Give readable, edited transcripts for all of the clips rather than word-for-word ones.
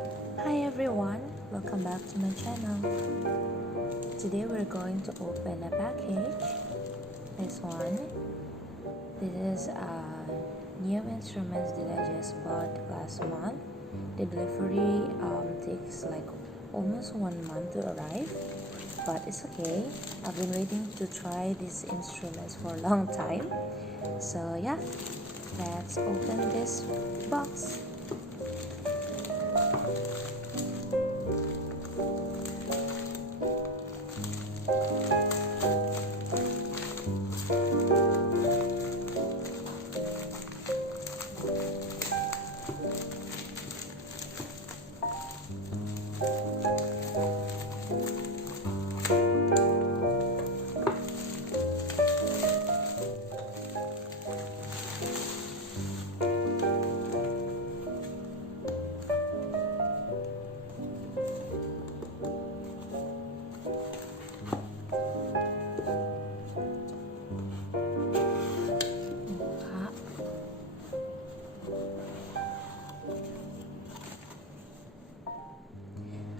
Hi everyone, welcome back to my channel. Today we're going to open a package. This one. This is new instruments that I just bought last month. The delivery takes like almost 1 month to arrive, but it's okay. I've been waiting to try these instruments for a long time. So yeah, let's open this box.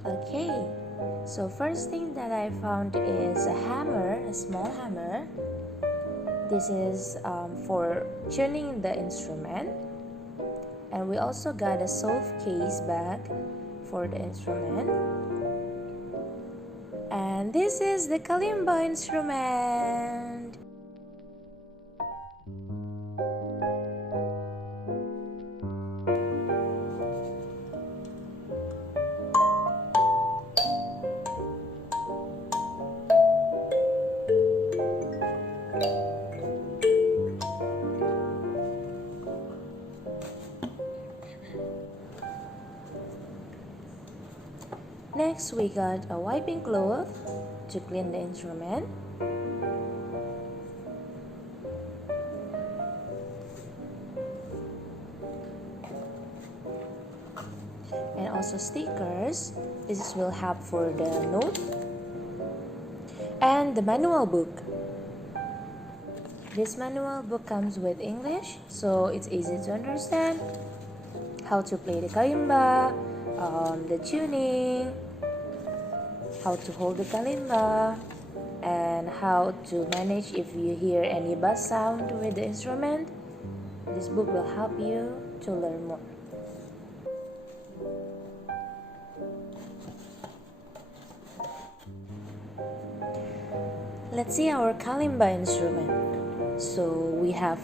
Okay, so first thing that I found is a hammer, a small hammer. This is for tuning the instrument. And we also got a soft case bag for the instrument. And this is the Kalimba instrument. Next, we got a wiping cloth to clean the instrument. And also stickers. This will help for the note. And the manual book. This manual book comes with English, so it's easy to understand how to play the kalimba, the tuning, how to hold the kalimba, and how to manage if you hear any bass sound with the instrument. This book will help you to learn more. Let's see our kalimba instrument. So we have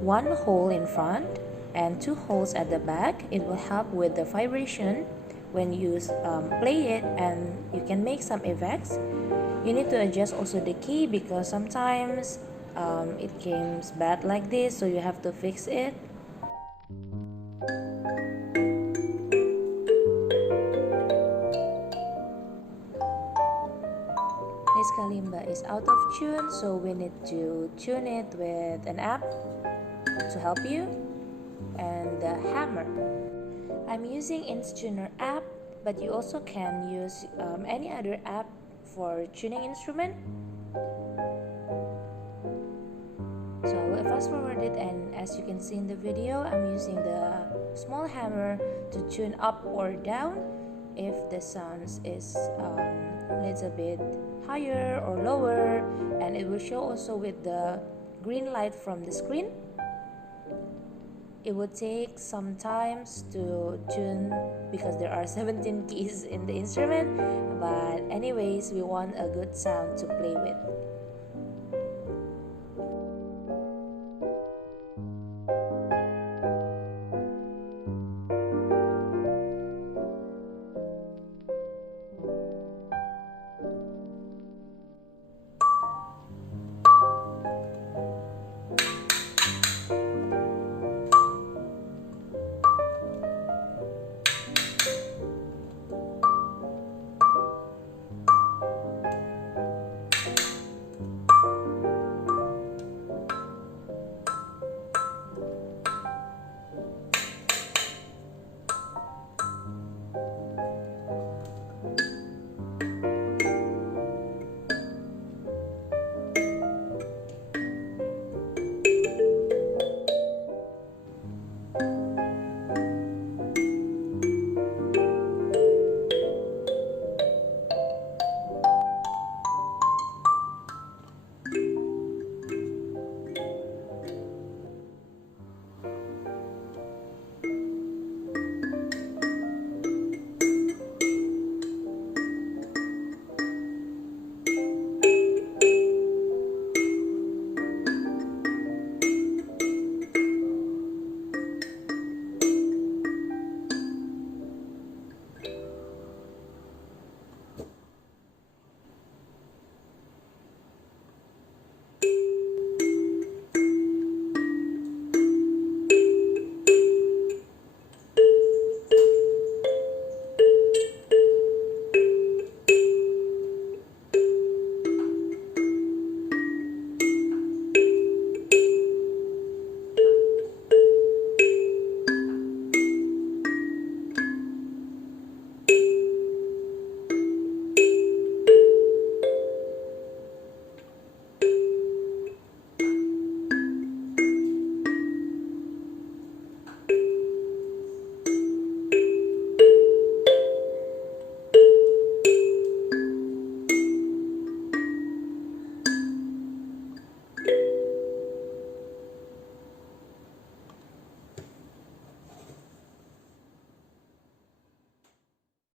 one hole in front and 2 holes at the back. It will help with the vibration when you play it, and you can make some effects. You need to adjust also the key because sometimes it comes bad like this, so you have to fix it. This kalimba is out of tune, so we need to tune it with an app to help you. And the hammer, I'm using InStuner app, but you also can use any other app for tuning instrument. So I will fast forward it, and as you can see in the video, I'm using the small hammer to tune up or down if the sounds is a little bit higher or lower, and it will show also with the green light from the screen. It would take some time to tune because there are 17 keys in the instrument, but anyways, we want a good sound to play with.